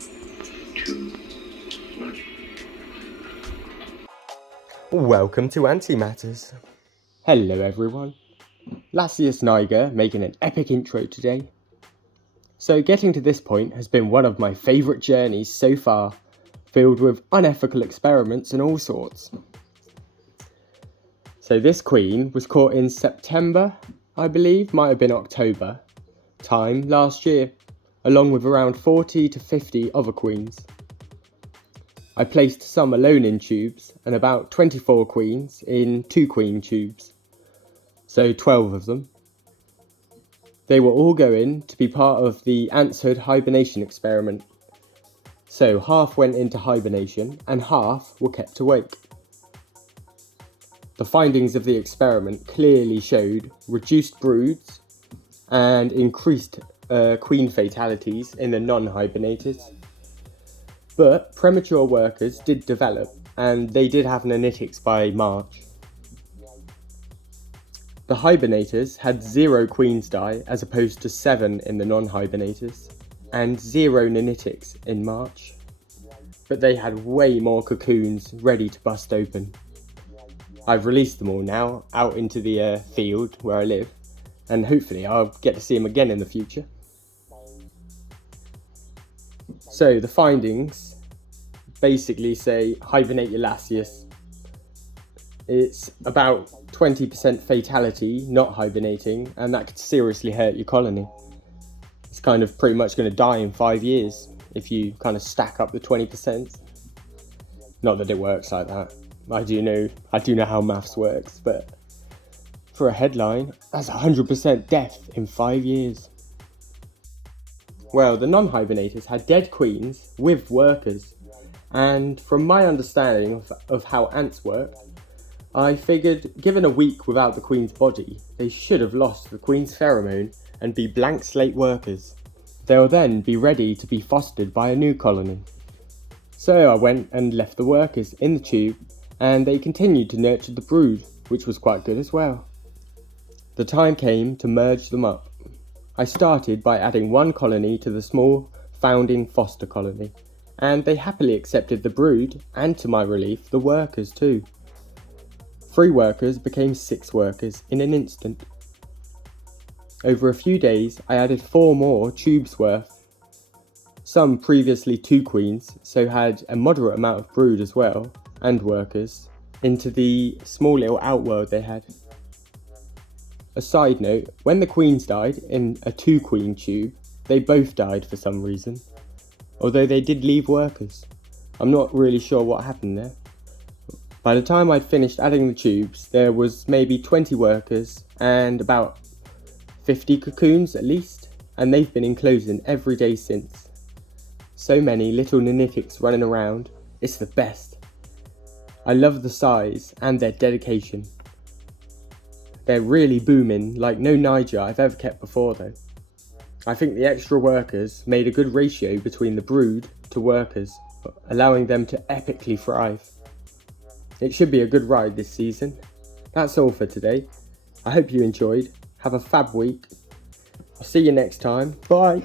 2, 1. Welcome to Antimatters. Hello everyone. Lasius Niger making an epic intro today. So getting to this point has been one of my favourite journeys so far, filled with unethical experiments and all sorts. So this queen was caught in September, I believe, might have been October, time last year, along with around 40 to 50 other queens. I placed some alone in tubes and about 24 queens in 2 queen tubes, so 12 of them. They were all going to be part of the Antshood hibernation experiment, so half went into hibernation and half were kept awake. The findings of the experiment clearly showed reduced broods and increased queen fatalities in the non-hibernators. But premature workers did develop and they did have nanitics by March. The hibernators had 0 queens die as opposed to 7 in the non-hibernators and 0 nanitics in March. But they had way more cocoons ready to bust open. I've released them all now out into the field where I live, and hopefully I'll get to see them again in the future. So the findings basically say hibernate your Lasius. It's about 20% fatality not hibernating, and that could seriously hurt your colony. It's kind of pretty much going to die in 5 years if you kind of stack up the 20%. Not that it works like that. I do know how maths works, but for a headline, that's 100% death in 5 years. Well, the non-hibernators had dead queens with workers, and from my understanding of how ants work, I figured given a week without the queen's body, they should have lost the queen's pheromone and be blank slate workers. They'll then be ready to be fostered by a new colony. So I went and left the workers in the tube, and they continued to nurture the brood, which was quite good as well. The time came to merge them up. I started by adding 1 colony to the small founding foster colony, and they happily accepted the brood, and to my relief, the workers too. 3 workers became 6 workers in an instant. Over a few days, I added 4 more tubes worth. Some previously 2 queens, so had a moderate amount of brood as well, and workers, into the small little outworld they had. A side note, when the queens died in a 2 queen tube, they both died for some reason, although they did leave workers. I'm not really sure what happened there. By the time I'd finished adding the tubes, there was maybe 20 workers and about 50 cocoons at least, and they've been enclosing every day since. So many little nanitics running around, it's the best. I love the size and their dedication. They're really booming like no Niger I've ever kept before though. I think the extra workers made a good ratio between the brood to workers, allowing them to epically thrive. It should be a good ride this season. That's all for today. I hope you enjoyed. Have a fab week. I'll see you next time. Bye.